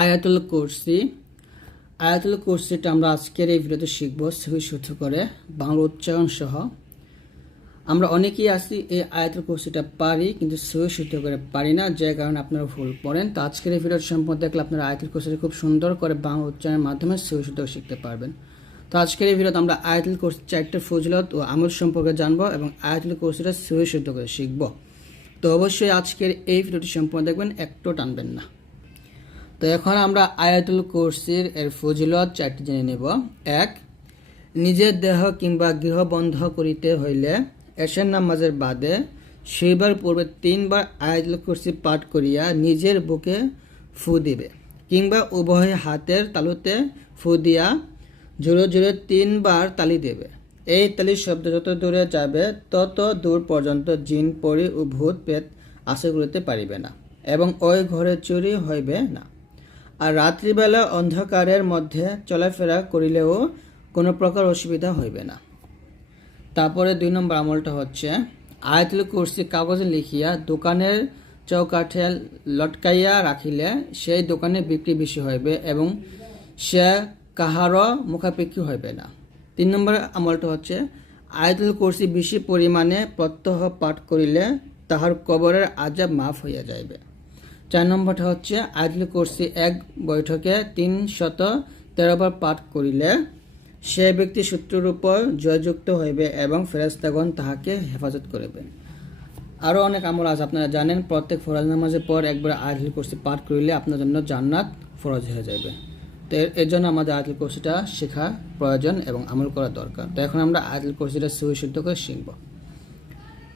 আয়াতুল কুরসি। আয়াতুল কুরসিটা আমরা আজকের এই ভিডিওতে শিখব সহি করে, বাংলা উচ্চারণ সহ। আমরা অনেকেই আছি এই আয়াতুল কুরসিটা পারি কিন্তু সহি করে পারি না, যে কারণে আপনারা ভুল পড়েন। তো আজকের এই ভিডিওটি সম্পর্কে দেখলে আপনারা আয়াতুল কুরসিটা খুব সুন্দর করে বাংলা উচ্চারণের মাধ্যমে সহি শিখতে পারবেন। তো আজকের এই ভিডিওতে আমরা আয়াতুল কুরসি চারটে ফজিলত ও আমল সম্পর্কে জানব এবং আয়াতুল কুরসিটা সহি করে শিখব। তো অবশ্যই আজকের এই ভিডিওটি সম্পূর্ণ দেখবেন একটু টানবেন না। তো এখন আমরা আয়াতুল কুরসির এর ফজিলত চারটি জেনে নেব। এক, নিজের দেহ কিংবা গৃহ বন্ধ করিতে হইলে এশার নামাজের বাদে সেইবার পূর্বে তিনবার আয়াতুল কুরসি পাঠ করিয়া নিজের বুকে ফু দিবে কিংবা উভয় হাতের তালুতে ফু দিয়া জোরে জোরে তিনবার তালি দেবে। এই তালির শব্দ যত দূরে যাবে, তত দূর পর্যন্ত জিন পরি ও ভূত পেত আশা করিতে পারিবে না এবং ওই ঘরে চুরি হইবে না। আর রাত্রিবেলা অন্ধকারের মধ্যে চলাফেরা করিলেও কোনো প্রকার অসুবিধা হইবে না। তারপরে দুই নম্বর আমলটা হচ্ছে, আয়াতুল কুরসি কাগজে লিখিয়া দোকানের চৌকাঠে লটকাইয়া রাখিলে সেই দোকানে বিক্রি বেশি হইবে এবং সে কাহারও মুখাপেক্ষী হইবে না। তিন নম্বর আমলটা হচ্ছে, আয়াতুল কুরসি বেশি পরিমাণে প্রত্যহ পাঠ করিলে তাহার কবরের আজাব মাফ হইয়া যাইবে। চার নম্বরটা হচ্ছে আয়াতুল কুরসি এক বৈঠকে তিন শত তেরো বার পাঠ করিলে সে ব্যক্তি শত্রুর উপর জয়যুক্ত হইবে এবং ফেরেস্তাগণ তাহাকে হেফাজত করিবে। আরও অনেক আমল আছে, আপনারা জানেন, প্রত্যেক ফরজ নামাজের পর একবার আয়াতুল কুরসি পাঠ করিলে আপনার জন্য জান্নাত ফরজ হয়ে যাবে তো এর- জন্য আমাদের আয়াতুল কুরসিটা শেখা প্রয়োজন এবং আমল করা দরকার। তো এখন আমরা আয়াতুল কুরসিটা সুবিশুদ্ধ করে শিখব।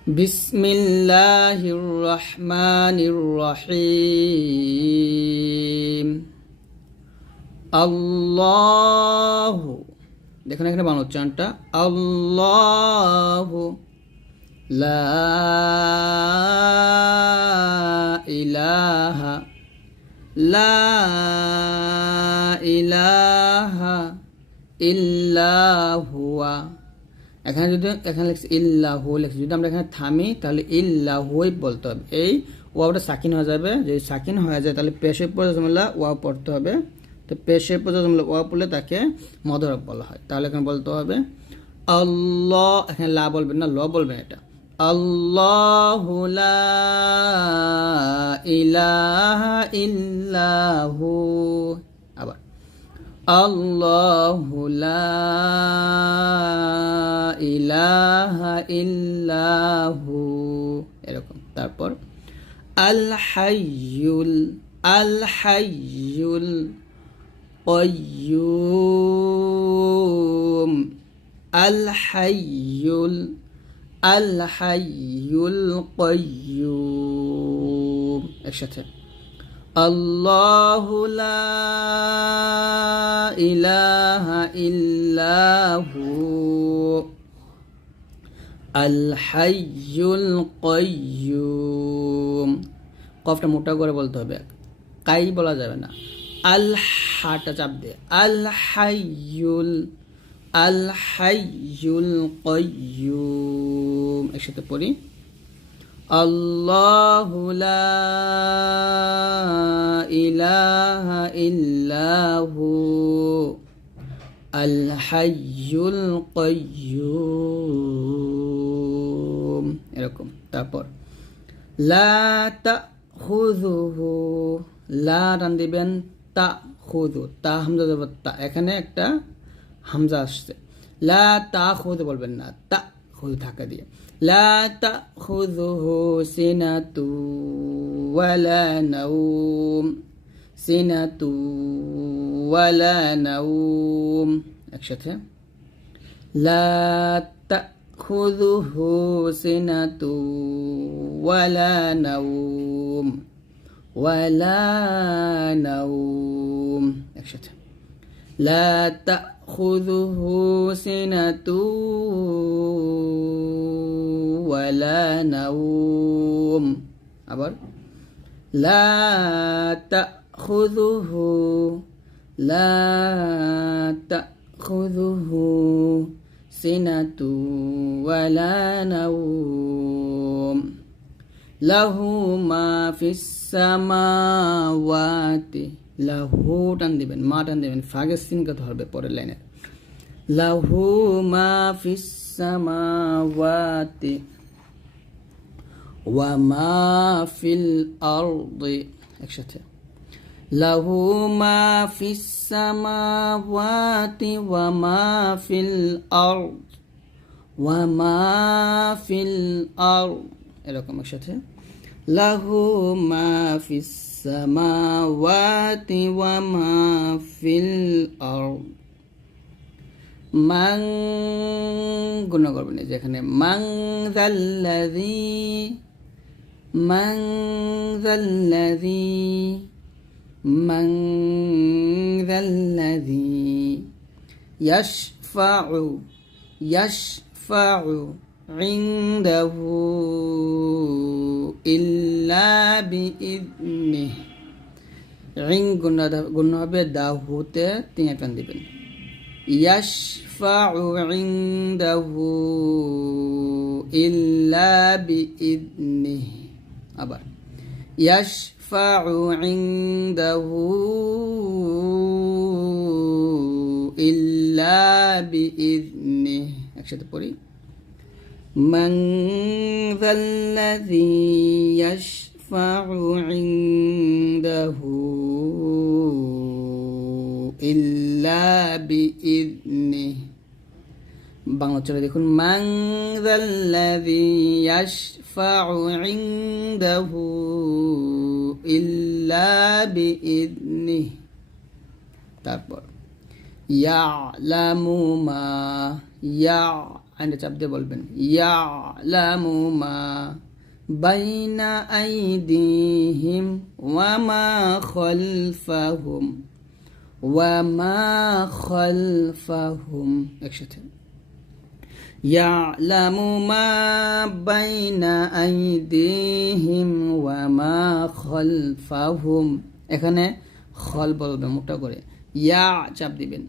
بسم الله الرحمن الرحيم আল্লাহ দেখুন এখানে বাংলা উচ্চারণটা আল্লাহ লা ইলাহা লা ইলাহা ইল্লা হুয়া এখানে যদি এখানে লিখছে ইল্লাহু, লেখছি। যদি আমরা এখানে থামি, তাহলে ইল্লাহুই বলতে হবে। এই ওয়াওটা সাকিন হয়ে যাবে। যদি সাকিন হয়ে যায়, তাহলে পেশের পর জমলা ওয়া পড়তে হবে। তো পেশের পর জমলা ওয়া পড়লে তাকে মদরব বলা হয়। তাহলে এখানে বলতে হবে, আল্লাহ, এখানে লা বলবেন না, ল বলবেন এটা। আল্লাহু লা ইলাহা ইল্লাহু। আল্লাহু লা ইলাহা ইল্লাহু এরকম। তারপর আল হাইয়ুল আল হাইয়ুল qayyum আল হাইয়ুল আল হাইয়ুল qayyum একসাথে। الله لا إله إلا هو الحي القيوم কফটা মোটা করে বলতে হবে কাই বলা যাবে না আল হাটা চাপ দিয়ে আল হাইয়ুল আল হাইয়ুল কয়্যুম একসাথে পড়ি الله لا إله إلا هو الحي القيوم এরকম তারপর লা তাখুযুহু লা টান দিবেন তা খুদু তা হামজা জবর তা এখানে একটা হামজা আসছে লা তা খুদু বলবেন না তা খুদু থাকা দিয়ে লা তা খুদুহু সিনাতু ওয়ালা নাউম সিনাতু ওয়ালা নাউম একসাথে لا تأخذه سنة ولا نوم ولا نوم একসাথে لا تأخذه سنة ওয়ালা নাউম আবার, লা তাখুযুহু লা তাখুযুহু সিনাতু ওয়ালা নাউম লাহু মা ফিস সামাওয়াতি। লাহু টান দিবেন, মা টান দিবেন ফাগে সিনকে ধরবে পরের লাইনে। লাহু মা ফিস সামাওয়াতি। ওয়া মা ফিল আরদি, একসাথে। লাহু মা ফিস সামাওয়াতি ওয়া মা ফিল আরদ, ওয়া মা এরকম একসাথে। লাহু মা ফিস সামাওয়াতি ওয়া মা ফিল আরদ। মান গুণ করবেন এই যে এখানে মান যাল্লাযী মান যাল্লাযী মান যাল্লাযী ইয়াশফাউ ইয়াশফাউ عنده إلا بإذنه রিং গুণ গুণ হবে দাহুতে তিন টান দিবেন يشفع عنده إلا بإذنه আবার يشفع عنده إلا بإذنه একসাথে পড়ি من ذا الذي يشفع عنده إلا بإذنه বাংলা চলে দেখুন মান যাল্লাযী ইয়াশফাউ ইনদাহু ইল্লা বিইذনিহি তারপর ইয়ালামু মা ইয়া আইনটা চাপ দিয়ে বলবেন ইয়ালামু মা বাইনা আইদিহিম ওয়া মা খালফাহুম ওয়া মা খালফাহুম একসাথে। يعلم ما بين أيديهم وما خلفهم এখানে খল বলবে মোটা করে ইয়া চাপ দিবেন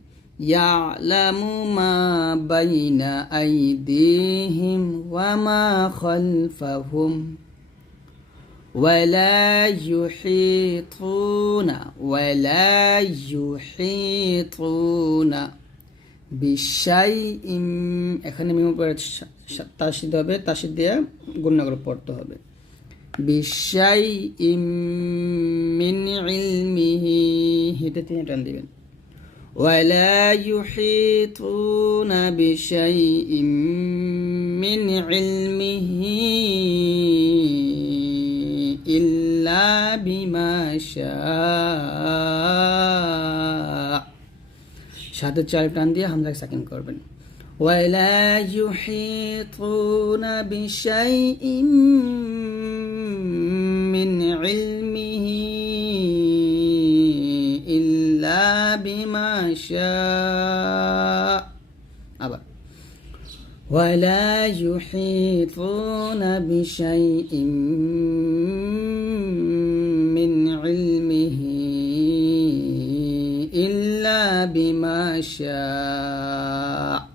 يعلم ما بين أيديهم وما خلفهم ولا يحيطون ولا يحيطون বিশাই এখানে মিমো পরে তাসিদ হবে তাসিদ দিয়ে গুণনা করে পড়তে হবে বিশাই মিন ইলমিহি হেঁটে তিনি টান দিবেন ولا يحيطون بشيء من علمه إلا بما شاء সাথে চার টান দিয়ে হামলা সাকিন করবেন ولا يحيطون بشيء من علمه إلا بما شاء أبا ولا يحيطون بشيء من علمه بما شاء.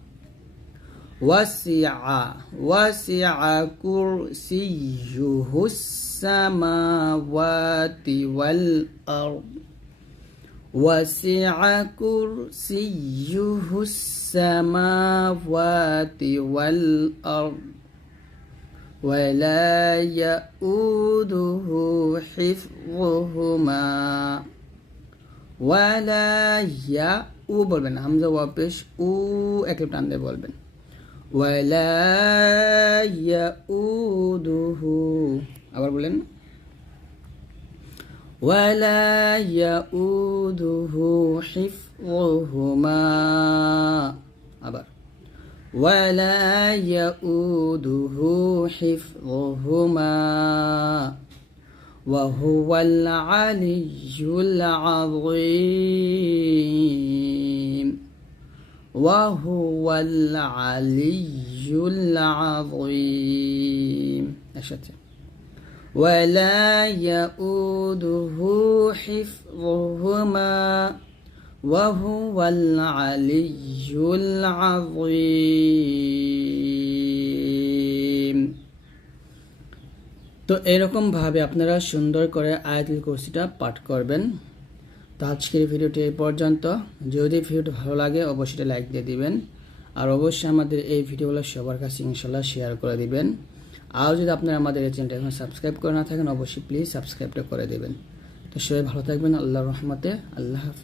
وسع وسع كرسيه السماوات والأرض. وسع كرسيه السماوات والأرض. ولا يؤوده حفظهما. ওয়ালা ইয়া উ বলবেন হামজা ওয়া পেশ উ একই টান দিয়ে বলবেন ওয়ালা ইয়া উদুহু আবার বলেন ولا يؤوده حفظهما আবার ولا يؤوده حفظهما وهو العلي العظيم. وهو العلي العظيم. أشتم ولا يؤوده حفظهما. وهو العلي العظيم. তো এরকমভাবে আপনারা সুন্দর করে আয়াতুল কুরসিটা পাঠ করবেন। তো আজকের ভিডিওটি এই পর্যন্ত। যদি ভিডিওটি ভালো লাগে, অবশ্যই লাইক দিয়ে দিবেন। আর অবশ্যই আমাদের এই ভিডিওগুলো সবার কাছে ইনশাল্লাহ শেয়ার করে দিবেন। আর যদি আপনারা আমাদের এই চ্যানেলটা এখন সাবস্ক্রাইব করে না থাকেন, অবশ্যই প্লিজ সাবস্ক্রাইবটা করে দেবেন। তো সবাই ভালো থাকবেন। আল্লাহর রহমতে আল্লাহ হাফিজ।